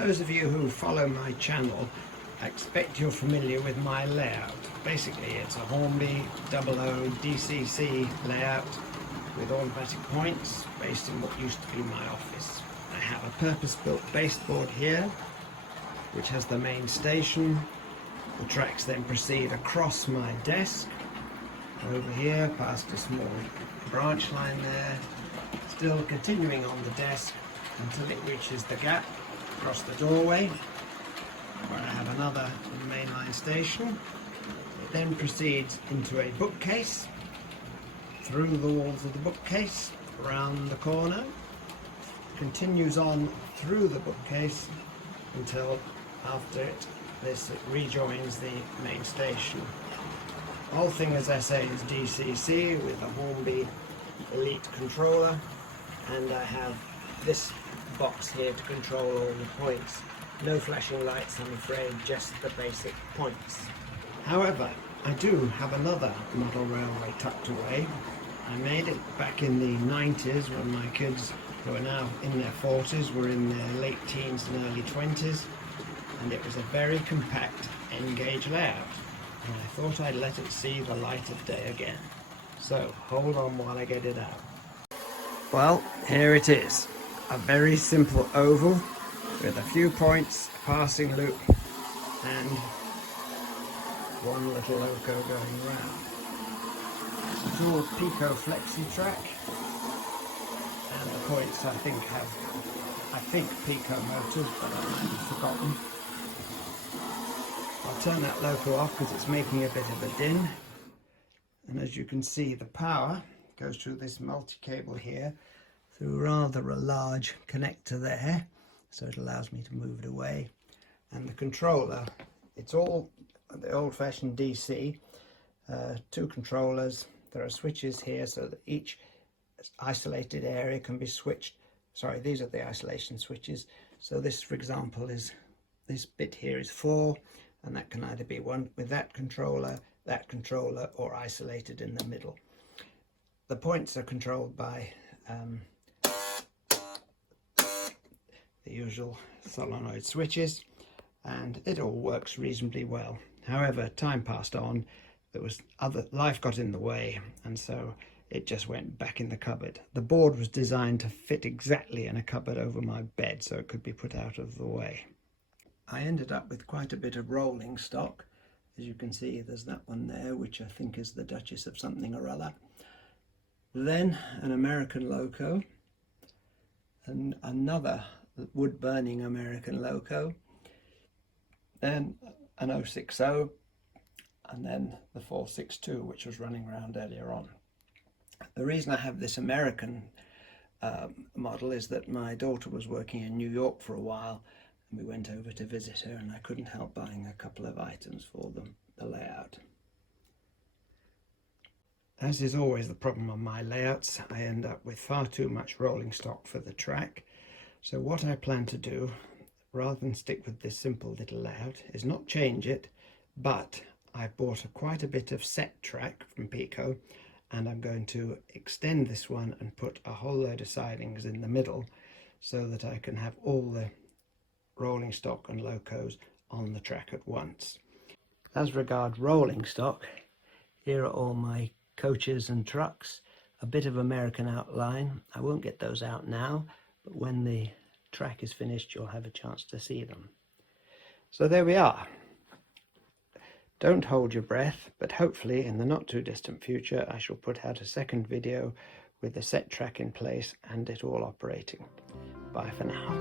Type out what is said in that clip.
those of you who follow my channel, I expect you're familiar with my layout. Basically, it's a Hornby 00 DCC layout with automatic points based in what used to be my office. I have a purpose-built baseboard here, which has the main station. The tracks then proceed across my desk, over here, past a small branch line there, still continuing on the desk until it reaches the gap across the doorway, where I have another mainline station. It then proceeds into a bookcase, through the walls of the bookcase, around the corner, continues on through the bookcase until after it rejoins the main station. The whole thing, as I say, is DCC with a Hornby Elite controller, and I have this box here to control all the points. No flashing lights, I'm afraid, just the basic points. However, I do have another model railway tucked away. I made it back in the 90s when my kids, who are now in their 40s, were in their late teens and early 20s, and it was a very compact N-gauge layout, and I thought I'd let it see the light of day again. So hold on while I get it out. Well, here it is. A very simple oval with a few points, a passing loop, and one little loco going round. It's all Pico-Flexitrack, and the points I think Pico motors, but I might have forgotten. I'll turn that loco off because it's making a bit of a din, and as you can see, the power goes through this multi-cable here, through rather a large connector there, so it allows me to move it away. And the controller, it's all the old-fashioned DC, 2 controllers. There are switches here so that each isolated area can be switched. Sorry, these are the isolation switches. So this, for example, is this bit here is 4, and that can either be one with that controller, or isolated in the middle. The points are controlled by the usual solenoid switches, and it all works reasonably well. However, time passed on, life got in the way, and so it just went back in the cupboard. The board was designed to fit exactly in a cupboard over my bed, so it could be put out of the way. I ended up with quite a bit of rolling stock. As you can see, there's that one there, which I think is the Duchess of something or other. Then an American loco, and another wood-burning American loco, then an 060, and then the 462, which was running around earlier on. The reason I have this American model is that my daughter was working in New York for a while, and we went over to visit her, and I couldn't help buying a couple of items for them, the layout. As is always the problem on my layouts, I end up with far too much rolling stock for the track. So what I plan to do, rather than stick with this simple little layout, is not change it, but I bought quite a bit of Setrack from Pico, and I'm going to extend this one and put a whole load of sidings in the middle so that I can have all the rolling stock and locos on the track at once. As regards rolling stock, here are all my coaches and trucks, a bit of American outline. I won't get those out now, but when the track is finished you'll have a chance to see them. So there we are. Don't hold your breath, but hopefully in the not too distant future I shall put out a second video with the Setrack in place and it all operating. Bye for now.